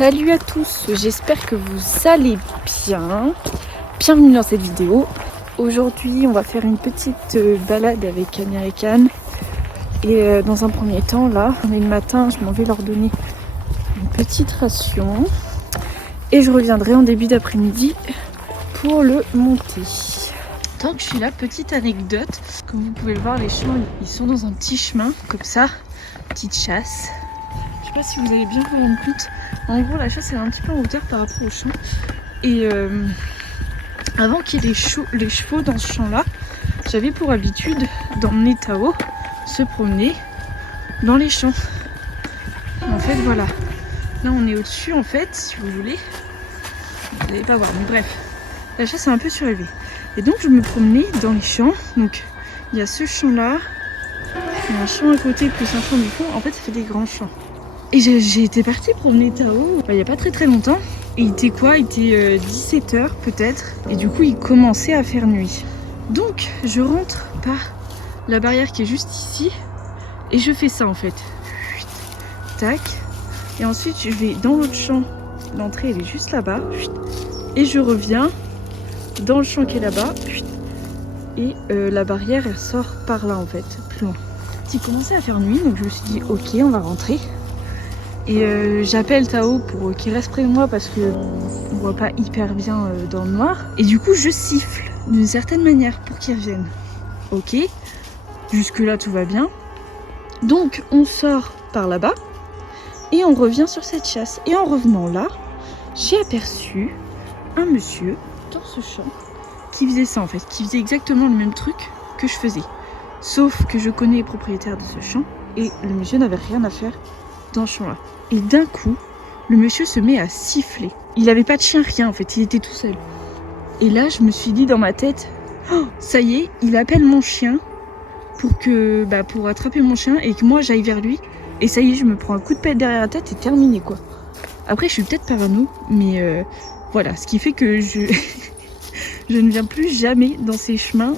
Salut à tous, j'espère que vous allez bien. Bienvenue dans cette vidéo. Aujourd'hui on va faire une petite balade avec American. Et dans un premier temps là, on est le matin, je m'en vais leur donner une petite ration. Et je reviendrai en début d'après-midi pour le monter. Tant que je suis là, petite anecdote. Comme vous pouvez le voir, les champs ils sont dans un petit chemin comme ça, petite chasse. Je sais pas si vous allez bien voir une pute. En gros, la chasse elle est un petit peu en hauteur par rapport au champ. Et avant qu'il y ait les chevaux dans ce champ-là, j'avais pour habitude d'emmener Tao se promener dans les champs. Et en fait, voilà. Là, on est au-dessus, en fait, si vous voulez. Vous n'allez pas voir, mais bref. La chasse est un peu surélevée. Et donc, je me promenais dans les champs. Donc, il y a ce champ-là. Il y a un champ à côté, plus un champ du fond. En fait, ça fait des grands champs. Et j'ai été partie promener Tao il n'y a pas très longtemps. Et il était quoi? Il était 17h peut-être. Et du coup, il commençait à faire nuit. Donc, je rentre par la barrière qui est juste ici. Et je fais ça en fait. Tac. Et ensuite, je vais dans l'autre champ. L'entrée, elle est juste là-bas. Et je reviens dans le champ qui est là-bas. Et la barrière, elle sort par là en fait, plus loin. Il commençait à faire nuit, donc je me suis dit, ok, on va rentrer. Et j'appelle Tao pour qu'il reste près de moi parce qu'on voit pas hyper bien dans le noir. Et du coup, je siffle d'une certaine manière pour qu'il revienne. Ok, jusque là tout va bien. Donc on sort par là-bas et on revient sur cette chasse. Et en revenant là, j'ai aperçu un monsieur dans ce champ qui faisait ça en fait, qui faisait exactement le même truc que je faisais. Sauf que je connais les propriétaires de ce champ et le monsieur n'avait rien à faire dans ce champ-là. Et d'un coup, le monsieur se met à siffler. Il avait pas de chien, rien en fait, il était tout seul. Et là, je me suis dit dans ma tête, oh, ça y est, il appelle mon chien pour attraper mon chien et que moi j'aille vers lui. Et ça y est, je me prends un coup de pelle derrière la tête et terminé quoi. Après, je suis peut-être parano, mais voilà, ce qui fait que je ne viens plus jamais dans ces chemins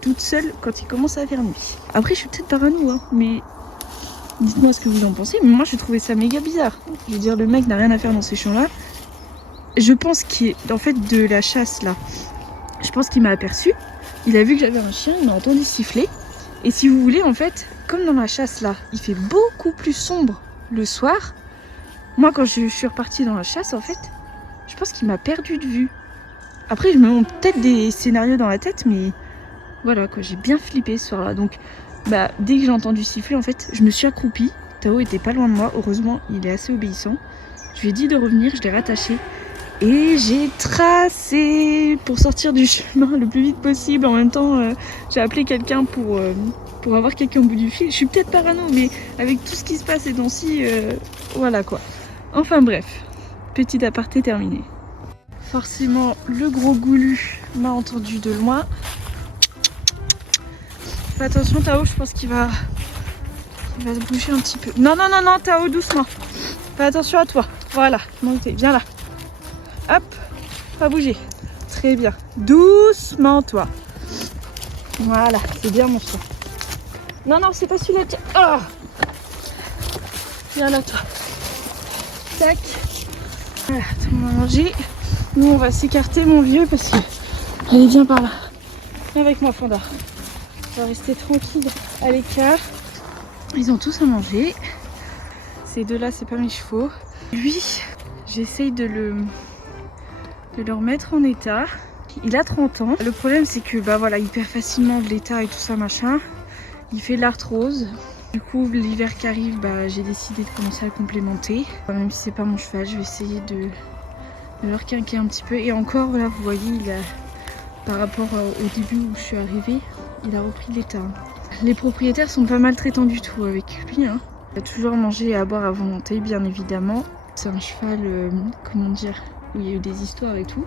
toute seule quand il commence à faire nuit. Après, je suis peut-être parano, hein, mais dites-moi ce que vous en pensez. Mais moi, je trouvais ça méga bizarre. Je veux dire, le mec n'a rien à faire dans ces champs-là. Je pense qu'il est en fait de la chasse là. Je pense qu'il m'a aperçu. Il a vu que j'avais un chien, il m'a entendu siffler. Et si vous voulez, en fait, comme dans la chasse là, il fait beaucoup plus sombre le soir. Moi, quand je suis repartie dans la chasse, en fait, je pense qu'il m'a perdu de vue. Après, je me monte peut-être des scénarios dans la tête, mais voilà quoi, j'ai bien flippé ce soir-là. Donc, dès que j'ai entendu siffler, en fait, je me suis accroupie. Tao était pas loin de moi, heureusement, il est assez obéissant. Je lui ai dit de revenir, je l'ai rattaché. Et j'ai tracé pour sortir du chemin le plus vite possible. En même temps, j'ai appelé quelqu'un pour avoir quelqu'un au bout du fil. Je suis peut-être parano, mais avec tout ce qui se passe ces temps-ci, voilà quoi. Enfin bref, petit aparté terminé. Forcément, le gros goulu m'a entendu de loin. Fais attention Tao, je pense qu'il va se bouger un petit peu. Non, Tao, doucement. Fais attention à toi. Voilà, montez, viens là. Hop, pas bouger. Très bien. Doucement, toi. Voilà, c'est bien mon chien. Non, c'est pas celui-là. Oh, viens là, toi. Tac. Voilà, tout le monde a mangé. Nous, on va s'écarter, mon vieux, parce que... Allez, viens par là. Viens avec moi, Fanda. On va rester tranquille à l'écart. Ils ont tous à manger. Ces deux-là, c'est pas mes chevaux. Lui, j'essaye de le remettre en état. Il a 30 ans. Le problème, c'est que voilà, il perd facilement de l'état et tout ça, machin. Il fait de l'arthrose. Du coup, l'hiver qui arrive, j'ai décidé de commencer à le complémenter. Même si c'est pas mon cheval, je vais essayer de le requinquer un petit peu. Et encore, là, vous voyez, par rapport au début où je suis arrivée, il a repris de l'état. Les propriétaires sont pas maltraitants du tout avec lui. Hein. Il a toujours à manger et à boire à volonté, bien évidemment. C'est un cheval, comment dire, où il y a eu des histoires et tout.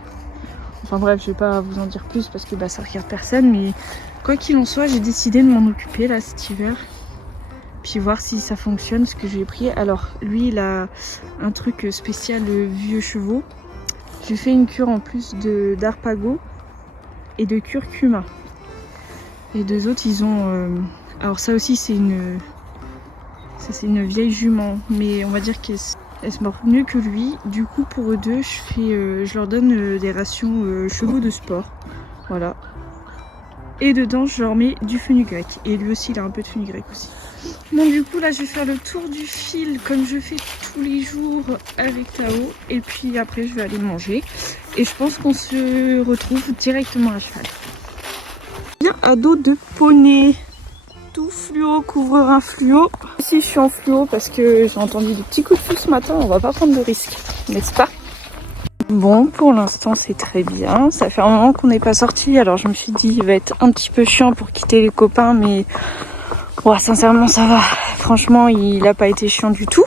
Enfin bref, je vais pas vous en dire plus parce que ça regarde personne. Mais quoi qu'il en soit, j'ai décidé de m'en occuper là cet hiver. Puis voir si ça fonctionne, ce que j'ai pris. Alors lui, il a un truc spécial vieux chevaux. J'ai fait une cure en plus d'Arpago et de curcuma. Les deux autres, ils ont... alors ça aussi, c'est une vieille jument. Mais on va dire que Elle se porte mieux que lui. Du coup, pour eux deux, je leur donne des rations chevaux de sport. Voilà. Et dedans, je leur mets du fenugrec. Et lui aussi, il a un peu de fenugrec aussi. Bon, du coup, là, je vais faire le tour du fil comme je fais tous les jours avec Tao. Et puis après, je vais aller manger. Et je pense qu'on se retrouve directement à cheval. Bien, ado de poney. Tout fluo, couvreur fluo. Ici, je suis en fluo parce que j'ai entendu des petits coups de feu ce matin. On va pas prendre de risques, n'est-ce pas? Bon, pour l'instant, c'est très bien. Ça fait un moment qu'on n'est pas sorti. Alors, je me suis dit, il va être un petit peu chiant pour quitter les copains. Mais ouais, sincèrement, ça va. Franchement, il n'a pas été chiant du tout.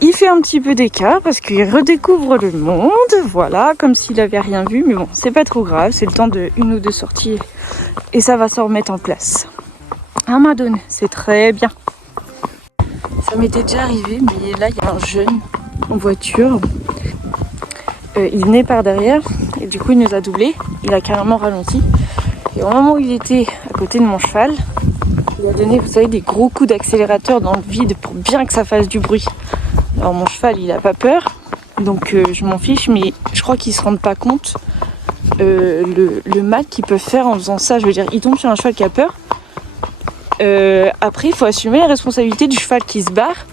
Il fait un petit peu d'écart parce qu'il redécouvre le monde. Voilà, comme s'il avait rien vu. Mais bon, c'est pas trop grave. C'est le temps de une ou deux sorties. Et ça va se remettre en place. Ah, Madone, c'est très bien. Ça m'était déjà arrivé, mais là, il y a un jeune en voiture. Il venait par derrière et du coup il nous a doublé, il a carrément ralenti et au moment où il était à côté de mon cheval, il a donné, vous savez, des gros coups d'accélérateur dans le vide pour bien que ça fasse du bruit. Alors mon cheval il a pas peur, donc je m'en fiche, mais je crois qu'ils se rendent pas compte le mal qu'ils peuvent faire en faisant ça. Je veux dire, il tombe sur un cheval qui a peur, après il faut assumer la responsabilité du cheval qui se barre,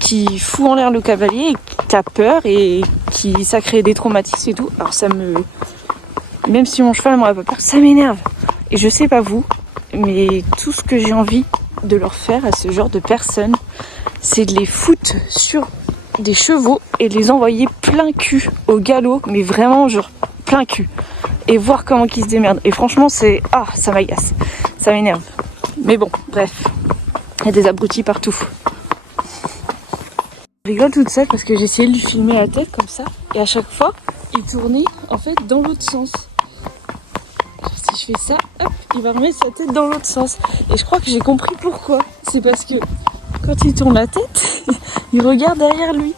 qui fout en l'air le cavalier, qui a peur et ça crée des traumatismes et tout. Alors même si mon cheval m'aurait pas peur, ça m'énerve. Et je sais pas vous, mais tout ce que j'ai envie de leur faire à ce genre de personnes, c'est de les foutre sur des chevaux et de les envoyer plein cul au galop, mais vraiment genre plein cul. Et voir comment ils se démerdent. Et franchement ça m'agace, ça m'énerve. Mais bon, bref, il y a des abrutis partout. Je rigole toute seule parce que j'ai essayé de lui filmer la tête comme ça et à chaque fois il tournait en fait dans l'autre sens. Si je fais ça, hop, il va remettre sa tête dans l'autre sens. Et je crois que j'ai compris pourquoi. C'est parce que quand il tourne la tête, il regarde derrière lui.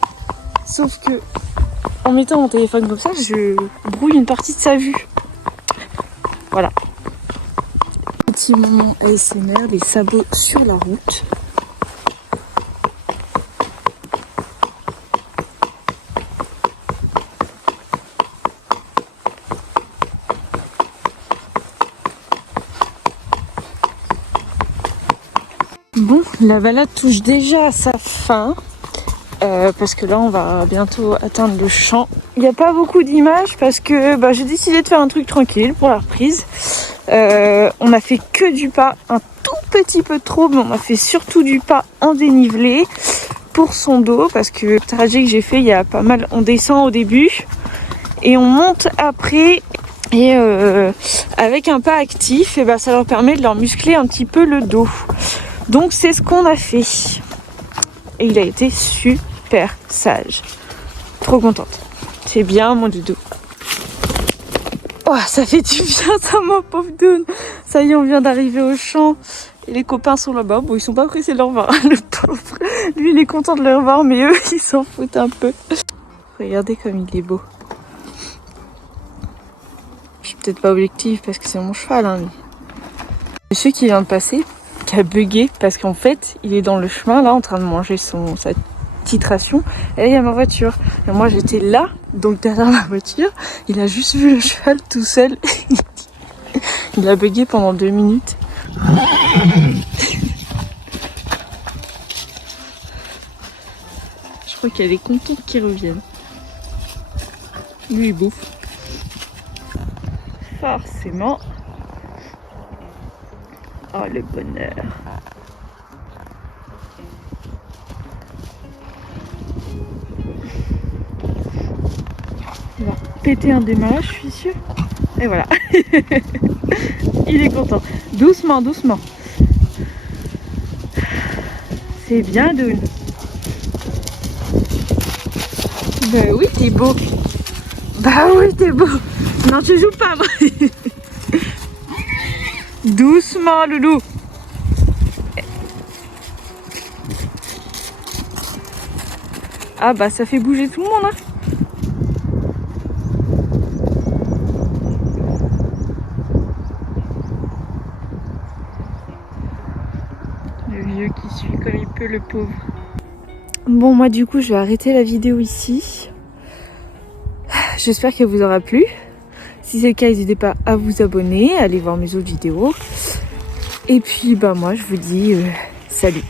Sauf que en mettant mon téléphone comme ça, je brouille une partie de sa vue. Voilà. Petit moment ASMR, les sabots sur la route. Bon, la balade touche déjà à sa fin, parce que là on va bientôt atteindre le champ. Il n'y a pas beaucoup d'images parce que j'ai décidé de faire un truc tranquille pour la reprise. On a fait que du pas, un tout petit peu trop, mais on a fait surtout du pas en dénivelé pour son dos, parce que le trajet que j'ai fait, il y a pas mal, on descend au début et on monte après. Et avec un pas actif, et ça leur permet de leur muscler un petit peu le dos. Donc c'est ce qu'on a fait. Et il a été super sage. Trop contente. C'est bien mon doudou. Oh, ça fait du bien ça, mon pauvre Doun. Ça y est, on vient d'arriver au champ. Et les copains sont là-bas. Bon, ils sont pas pressés de le revoir, le pauvre. Lui, il est content de le revoir, mais eux, ils s'en foutent un peu. Regardez comme il est beau. Je suis peut-être pas objective parce que c'est mon cheval, hein, mais... Monsieur qui vient de passer, qui a bugué parce qu'en fait il est dans le chemin là en train de manger sa petite ration et là il y a ma voiture et moi j'étais là donc derrière ma voiture, il a juste vu le cheval tout seul. Il a bugué pendant 2 minutes. Je crois qu'il y a des contents qui reviennent. Lui il bouffe forcément. Oh le bonheur. On va péter un démarrage, je suis sûre. Et voilà. Il est content. Doucement, doucement. C'est bien, Doun. Bah oui, t'es beau. Bah oui, t'es beau. Non, tu joues pas, moi. Doucement, loulou. Ah bah ça fait bouger tout le monde, hein. Le vieux qui suit comme il peut, le pauvre. Bon, moi du coup je vais arrêter la vidéo ici. J'espère qu'elle vous aura plu. Si c'est le cas, n'hésitez pas à vous abonner, à aller voir mes autres vidéos. Et puis bah moi je vous dis salut.